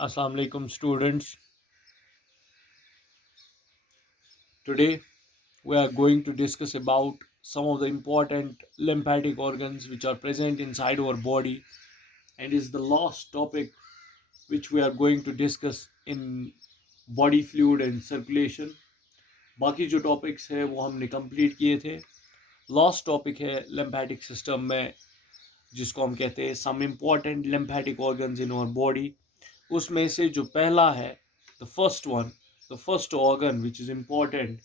Assalamu alaikum students. Today we are going to discuss about some of the important lymphatic organs which are present inside our body, and is the last topic which we are going to discuss in body fluid and circulation. बाकी जो topics है वो हमने complete किए थे. Last topic है lymphatic system में, जिसको हम कहते हैं some important lymphatic organs in our body. उसमें से जो पहला है, the first organ which is important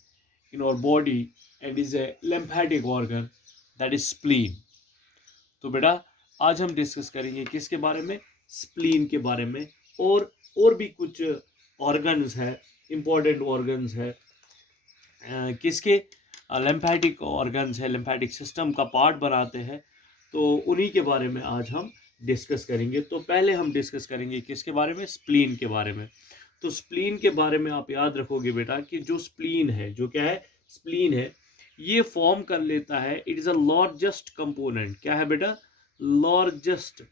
in our body and is a lymphatic organ, that is spleen. तो बेटा आज हम डिस्कस करेंगे किसके बारे में? स्प्लीन के बारे में. और भी कुछ ऑर्गन्स है, इंपॉर्टेंट ऑर्गन्स है. किसके? लिम्फेटिक ऑर्गन्स है, लिम्फेटिक सिस्टम का पार्ट बनाते हैं. तो उन्हीं के बारे में आज हम डिस्कस करेंगे. तो पहले हम डिस्कस करेंगे किसके बारे में? स्प्लीन के बारे में. तो स्प्लीन के बारे में आप याद रखोगे बेटा कि जो स्प्लीन है, जो क्या है? स्प्लीन है, ये फॉर्म कर लेता है, it is a largest component. क्या है बेटा? Largest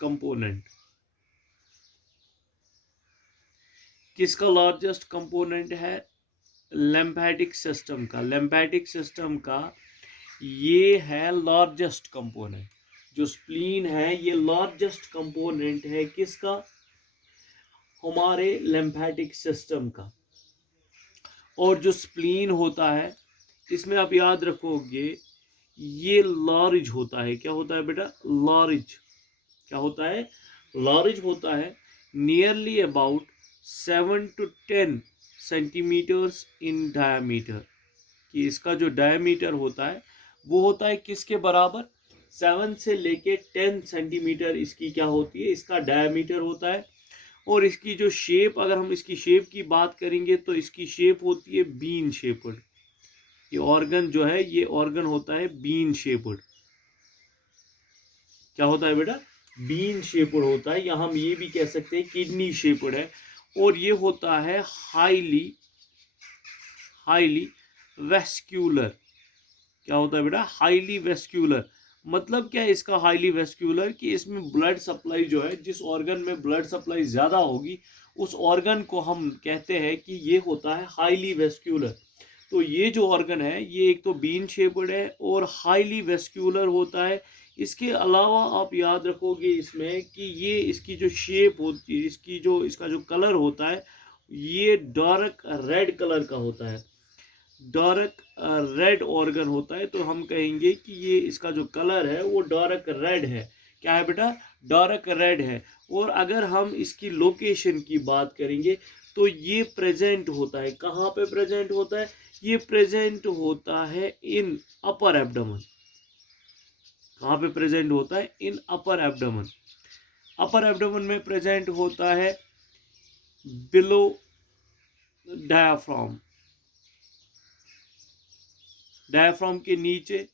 component. किसका लार्जेस्ट कंपोनेंट है? लिम्फेटिक सिस्टम का. लिम्फेटिक सिस्टम का ये है लार्जेस्ट कंपोनेंट. जो स्प्लीन है ये लार्जेस्ट कंपोनेंट है किसका? हमारे लिम्फेटिक सिस्टम का. और जो स्प्लीन होता है इसमें आप याद रखोगे ये लार्ज होता है. क्या होता है बेटा? लार्ज. क्या होता है? लार्ज होता है. Nearly about 7 to 10 centimetres in diameter. कि इसका जो डायमीटर होता है वो होता है किसके बराबर? 7 से लेके 10 सेंटीमीटर इसकी क्या होती है? इसका डायमीटर होता है. और इसकी जो शेप, अगर हम इसकी शेप की बात करेंगे तो इसकी शेप होती है बीन शेप्ड. ये ऑर्गन जो है, ये ऑर्गन होता है बीन शेप्ड. क्या होता है बेटा? बीन शेप्ड होता है, या हम ये भी कह सकते हैं किडनी शेप्ड है. और ये होता है हाईली वेस्क्यूलर. क्या होता है बेटा? Highly vascular. मतलब क्या है इसका हाईली वेस्क्यूलर? कि इसमें ब्लड सप्लाई जो है, जिस ऑर्गन में ब्लड सप्लाई ज़्यादा होगी उस ऑर्गन को हम कहते हैं कि ये होता है हाईली वेस्क्यूलर. तो ये जो ऑर्गन है ये एक तो बीन शेप्ड है और हाईली वेस्क्यूलर होता है. इसके अलावा आप याद रखोगे इसमें कि ये इसकी जो शेप होती है, इसका जो कलर होता है ये डार्क रेड कलर का होता है. डार्क रेड ऑर्गन होता है. तो हम कहेंगे कि ये इसका जो कलर है वो डार्क रेड है. क्या है बेटा? डार्क रेड है. और अगर हम इसकी लोकेशन की बात करेंगे तो ये प्रेजेंट होता है. कहाँ पे प्रेजेंट होता है? ये प्रेजेंट होता है इन अपर एब्डोमेन. कहाँ पे प्रेजेंट होता है? इन अपर एब्डोमेन. अपर एब्डोमेन में प्रेजेंट होता है बिलो डायाफ्राम. डायाफ्राम के नीचे.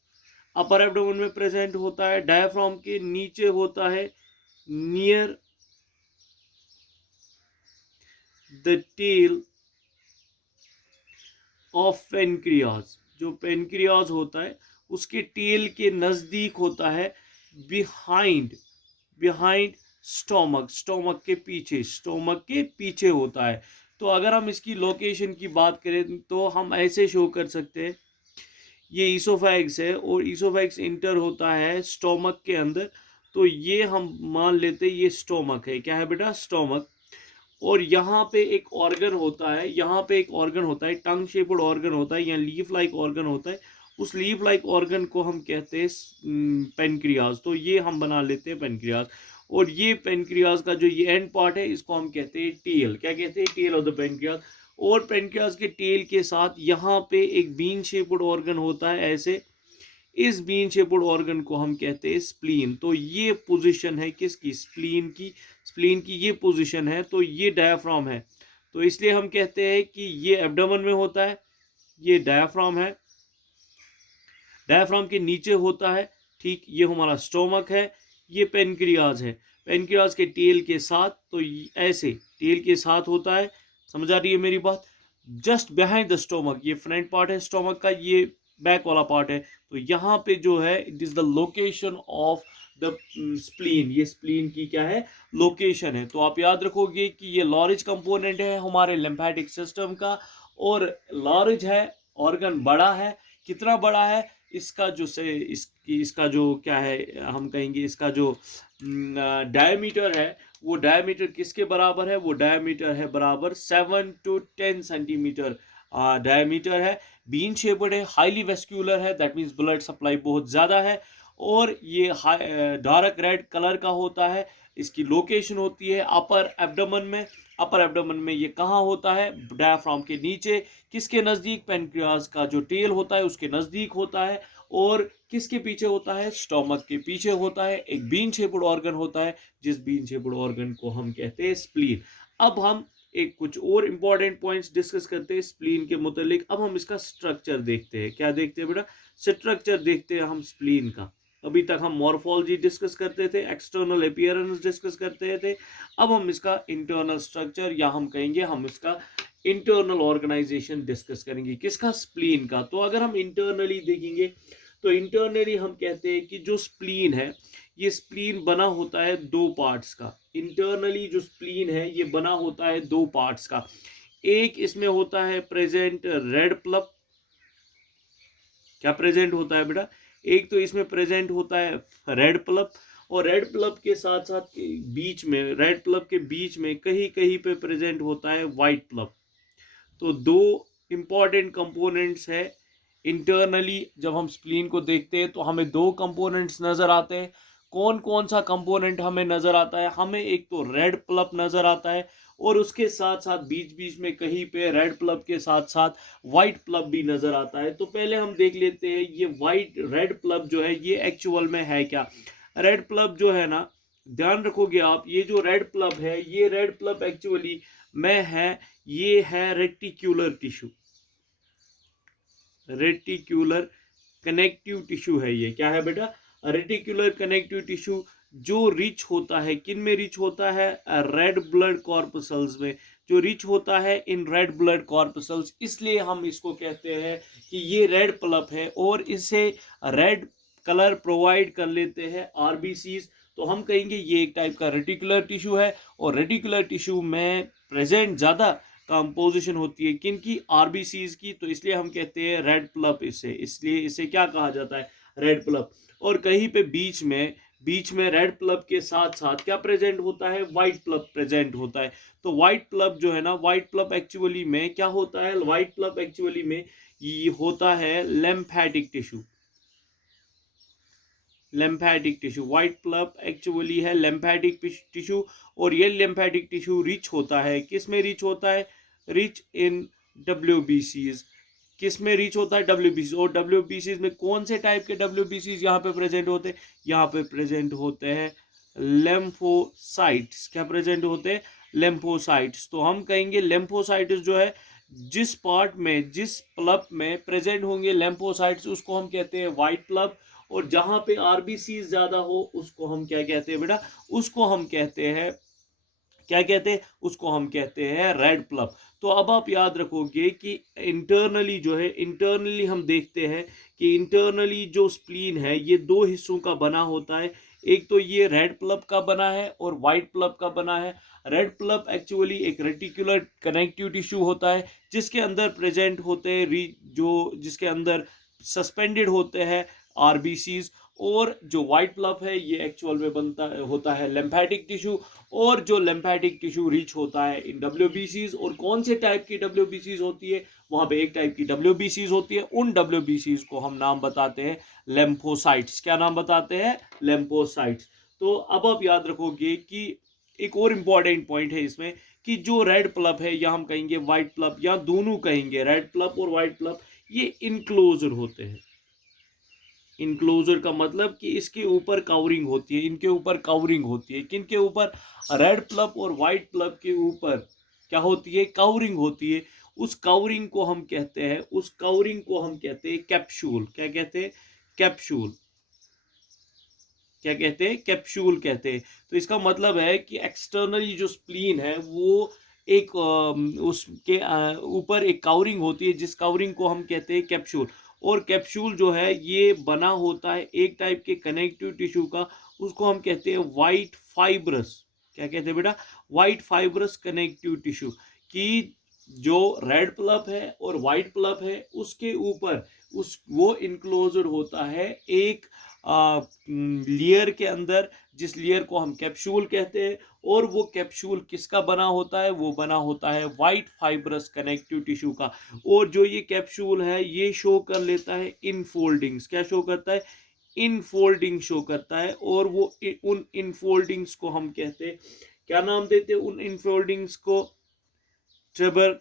अपर एब्डोमेन में प्रेजेंट होता है. डायाफ्राम के नीचे होता है near the tail of pancreas. जो पेनक्रियाज होता है उसके टेल के नजदीक होता है. बिहाइंड स्टोमक के पीछे होता है. तो अगर हम इसकी लोकेशन की बात करें तो हम ऐसे शो कर सकते हैं. ये ईसोफेगस है और ईसोफेगस इंटर होता है स्टोमक के अंदर. तो ये हम मान लेते हैं ये स्टोमक है. क्या है बेटा? स्टोमक. और यहाँ पे एक ऑर्गन होता है, टंग शेप्ड ऑर्गन होता है या लीफ लाइक ऑर्गन होता है. उस लीफ लाइक ऑर्गन को हम कहते हैं पेनक्रियाज. तो ये हम बना लेते हैं पेनक्रियाज. और ये पेनक्रियाज का जो ये एंड पार्ट है इसको हम कहते हैं टेल. क्या कहते हैं? Tail of the pancreas. और पेनक्रियाज के टेल के साथ यहाँ पे एक बीन शेप्ड ऑर्गन होता है ऐसे. इस बीन शेप्ड ऑर्गन को हम कहते हैं स्प्लीन. तो ये पोजीशन है किसकी? स्प्लीन की. स्प्लीन की ये पोजीशन है. तो ये डायाफ्राम है. तो इसलिए हम कहते हैं कि ये एब्डोमेन में होता है. ये डायाफ्राम है. डायाफ्राम के नीचे होता है. ठीक, ये हमारा स्टोमक है. ये पेनक्रियाज है. पेनक्रियाज के टेल के साथ, तो ऐसे टेल के साथ होता है. समझ आ रही है मेरी बात? Just behind the stomach. ये फ्रंट पार्ट है स्टोमक का, ये बैक वाला पार्ट है. तो यहाँ पे जो है it is the location of the spleen, ये स्प्लीन की क्या है, लोकेशन है। तो आप याद रखोगे कि ये लार्ज कंपोनेंट है हमारे लिम्फेटिक सिस्टम का, और लार्ज है, ऑर्गन बड़ा है। कितना बड़ा है, इसका जो से इसका जो क्या है, हम कहेंगे इसका जो डायमीटर है, वो डायमीटर किसके बराबर है, वो डायमीटर है बराबर 7 to 10 सेंटीमीटर डायमीटर है। बीन शेप्ड है, हाईली वेस्क्यूलर है, दैट मीन्स ब्लड सप्लाई बहुत ज़्यादा है, और ये डार्क रेड कलर का होता है। इसकी लोकेशन होती है अपर एब्डोमेन में। अपर एब्डोमेन में ये कहाँ होता है, डायफ्राम के नीचे। किसके नज़दीक, पेनक्रियाज का जो टेल होता है उसके नज़दीक होता है। और किसके पीछे होता है, स्टोमक के पीछे होता है। एक बीन शेप्ड ऑर्गन होता है, जिस बीन शेप्ड ऑर्गन को हम कहते हैं स्प्लीन। अब हम एक कुछ और इंपॉर्टेंट पॉइंट्स डिस्कस करते हैं स्प्लीन के मुतालिक। अब हम इसका स्ट्रक्चर देखते हैं। क्या देखते हैं बेटा, स्ट्रक्चर देखते हैं हम स्प्लीन का। अभी तक हम मॉर्फोलॉजी डिस्कस करते थे, एक्सटर्नल अपीयरेंस डिस्कस करते थे। अब हम इसका इंटरनल स्ट्रक्चर, या हम कहेंगे हम इसका इंटरनल ऑर्गेनाइजेशन डिस्कस करेंगे। किसका, स्प्लीन का। तो अगर हम इंटरनली देखेंगे तो इंटरनली हम कहते हैं कि जो स्प्लीन है, ये स्प्लीन बना होता है दो पार्ट्स का। इंटरनली जो स्प्लीन है ये बना होता है दो पार्ट्स का। एक इसमें होता है प्रेजेंट रेड प्लब। क्या प्रेजेंट होता है बेटा, एक तो इसमें प्रेजेंट होता है रेड प्लब, और रेड प्लब के साथ साथ बीच में, रेड प्लब के बीच में कहीं कहीं पे प्रेजेंट होता है वाइट प्लब। तो दो इंपॉर्टेंट कंपोनेंट्स है इंटरनली। जब हम स्प्लीन को देखते हैं तो हमें दो कंपोनेंट्स नजर आते हैं। कौन कौन सा कंपोनेंट हमें नजर आता है, हमें एक तो रेड प्लब नजर आता है, और उसके साथ साथ बीच बीच में कहीं पे रेड प्लब के साथ साथ वाइट प्लब भी नजर आता है। तो पहले हम देख लेते हैं ये वाइट रेड प्लब जो है ये एक्चुअल में है क्या। रेड प्लब जो है ना, ध्यान रखोगे आप, ये जो रेड प्लब है, ये रेड प्लब एक्चुअली में है, ये है reticular tissue. Reticular connective tissue है ये। क्या है बेटा, रेटिक्यूलर कनेक्टिव टिश्यू, जो रिच होता है, किन में रिच होता है, रेड ब्लड कॉर्पसल्स में, जो रिच होता है इन रेड ब्लड कॉर्पसल्स। इसलिए हम इसको कहते हैं कि ये रेड प्लब है, और इसे रेड कलर प्रोवाइड कर लेते हैं आरबीसीज। तो हम कहेंगे ये एक टाइप का रेटिकुलर टिश्यू है, और रेटिकुलर टिश्यू में प्रेजेंट ज़्यादा कंपोजिशन होती है किन की, आरबीसीज की। तो इसलिए हम कहते हैं रेड प्लब इसे, इसलिए इसे क्या कहा जाता है, रेड प्लब। और कहीं पे बीच में रेड प्लब के साथ साथ क्या प्रेजेंट होता है, वाइट प्लब प्रेजेंट होता है। तो वाइट प्लब जो है ना, वाइट प्लब एक्चुअली में क्या होता है, वाइट प्लब एक्चुअली में ये होता है lymphatic tissue. Lymphatic tissue, white pulp actually है लिम्फेटिक टिश्यू, और ये लिम्फेटिक टिश्यू रिच होता है, किस में रिच होता है, रिच इन डब्ल्यूबीसीज। किस में रिच होता है, डब्ल्यूबीसी। और डब्ल्यूबीसीज में कौन से टाइप के डब्ल्यूबीसीज यहाँ पे प्रेजेंट होते हैं, यहाँ पे प्रेजेंट होते हैं लेम्फोसाइट्स। क्या प्रेजेंट होते हैं, लेम्फोसाइट्स। तो हम कहेंगे लेम्फोसाइट्स जो है, जिस पार्ट में, जिस प्लब में प्रेजेंट होंगे लेम्फोसाइट्स, उसको हम कहते हैं व्हाइट प्लब। और जहां पे आरबीसी ज्यादा हो उसको हम क्या कहते हैं बेटा, उसको हम कहते हैं, क्या कहते हैं, उसको हम कहते हैं रेड प्लब। तो अब आप याद रखोगे कि इंटरनली जो है, इंटरनली हम देखते हैं कि इंटरनली जो स्प्लीन है ये दो हिस्सों का बना होता है। एक तो ये रेड प्लब का बना है और वाइट प्लब का बना है। रेड प्लब एक्चुअली एक रेटिकुलर कनेक्टिव टिश्यू होता है, जिसके अंदर प्रेजेंट होते हैं जो जिसके अंदर सस्पेंडेड होते हैं आरबीसीज। और जो व्हाइट प्लब है ये एक्चुअल में बनता होता है लिम्फेटिक टिश्यू, और जो लिम्फेटिक टिश्यू रिच होता है इन डब्ल्यूबीसीज। और कौन से टाइप की डब्ल्यूबीसीज होती है, वहां पे एक टाइप की डब्ल्यूबीसीज होती है, उन डब्ल्यूबीसीज को हम नाम बताते हैं लेम्फोसाइट्स। क्या नाम बताते हैं, लेम्फोसाइट्स। तो अब आप याद रखोगे कि एक और इंपॉर्टेंट पॉइंट है इसमें, कि जो रेड प्लब है, या हम कहेंगे व्हाइट प्लब, या दोनों कहेंगे, रेड प्लब और व्हाइट प्लब, ये इनक्लोजर होते हैं। इनक्लोजर का मतलब कि इसके ऊपर कवरिंग होती है, इनके ऊपर कवरिंग होती है। किनके ऊपर, रेड प्लब और वाइट प्लब के ऊपर क्या होती है, कवरिंग होती है। उस कवरिंग को हम कहते हैं, उस कवरिंग को हम कहते हैं कैप्सूल। क्या कहते हैं, कैप्सूल। क्या कहते हैं, कैप्सूल कहते हैं। तो इसका मतलब है कि एक्सटर्नली जो स्प्लीन है वो एक उसके ऊपर एक कवरिंग होती है, जिस कवरिंग को हम कहते हैं कैप्सूल। और कैप्सूल जो है ये बना होता है एक टाइप के कनेक्टिव टिश्यू का, उसको हम कहते हैं वाइट फाइब्रस, क्या कहते हैं बेटा, वाइट फाइब्रस कनेक्टिव टिश्यू। कि जो रेड प्लप है और वाइट प्लप है उसके ऊपर उस वो इनक्लोज्ड होता है एक लेयर के अंदर, जिस लेयर को हम कैप्सूल कहते हैं। और वो कैप्सूल किसका बना होता है, वो बना होता है वाइट फाइब्रस कनेक्टिव टिश्यू का। और जो ये कैप्सूल है ये शो कर लेता है इनफोल्डिंग्स, क्या शो करता है, इनफोल्डिंग शो करता है। और वो उन इनफोल्डिंग्स को हम कहते हैं, क्या नाम देते हैं उन इनफोल्डिंग्स को, ट्रेबर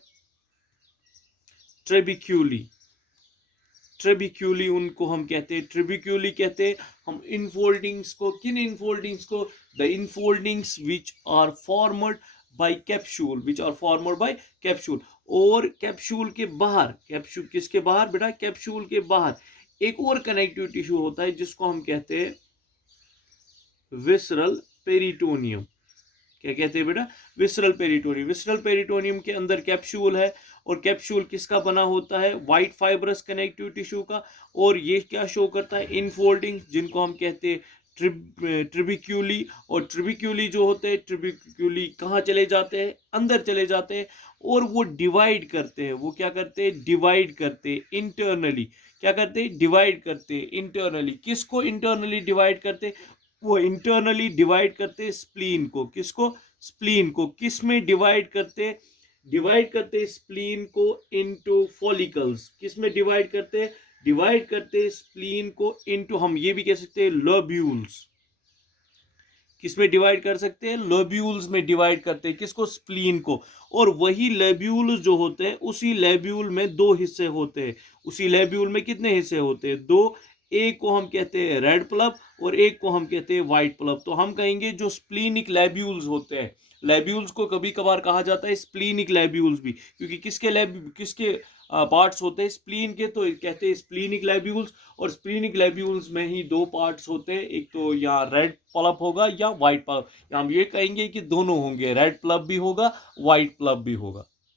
ट्रेबिक्यूली, ट्रेबिक्यूली उनको हम कहते हैं, ट्रेबिक्यूली कहते हैं हम इनफोल्डिंग्स को। किन इनफोल्डिंग्स को, the infoldings which are formed by capsule, which are formed by capsule. और कैप्सूल के बाहर, कैप्सूल किसके बाहर बेटा, कैप्सूल के बाहर एक और कनेक्टिव टिश्यू होता है जिसको हम कहते हैं विसरल पेरिटोनियम। क्या कहते हैं बेटा, विसरल पेरिटोनियम। विसरल पेरिटोनियम के अंदर कैप्सूल है और कैप्सूल किसका बना होता है, वाइट फाइब्रस कनेक्टिव टिश्यू का। और ये क्या शो करता है, इनफोल्डिंग, जिनको हम कहते हैं ट्रिबिक्यूली। और ट्रिबिक्यूली जो होते हैं, ट्रिबिक्यूली कहाँ चले जाते हैं, अंदर चले जाते हैं। और वो डिवाइड करते हैं, वो क्या करते हैं, डिवाइड करते हैं इंटरनली। क्या करते हैं, डिवाइड करते हैं इंटरनली। किसको इंटरनली डिवाइड करते हैं, वो इंटरनली डिवाइड करते हैं स्प्लीन को। किसको, स्प्लीन को। किस में डिवाइड करते, डिवाइड करते स्प्लीन को इनटू फॉलिकल्स। किस में डिवाइड करते, डिवाइड करते स्प्लीन को इनटू, हम ये भी कह सकते हैं लोब्यूल्स। किस में डिवाइड कर सकते हैं, लोब्यूल्स में डिवाइड करते हैं किसको, स्प्लीन को। और वही लेब्यूल जो होते हैं, उसी लेब्यूल में दो हिस्से होते हैं। उसी लेब्यूल में कितने हिस्से होते हैं, दो। एक को हम कहते हैं रेड प्लब और एक को हम कहते हैं व्हाइट प्लब। तो हम कहेंगे जो स्प्लीनिक लेब्यूल्स होते हैं, लेब्यूल्स को कभी कभार कहा जाता है स्प्लीनिक लेब्यूल्स भी, क्योंकि किसके पार्ट्स होते हैं स्प्लीन के, तो कहते हैं स्प्लीनिक लेब्यूल्स। और स्प्लीनिक लेब्यूल्स में ही दो पार्ट्स होते हैं, एक तो यहाँ रेड प्लब होगा या व्हाइट प्लब। हम ये कहेंगे कि दोनों होंगे, रेड प्लब भी होगा, व्हाइट प्लब भी होगा।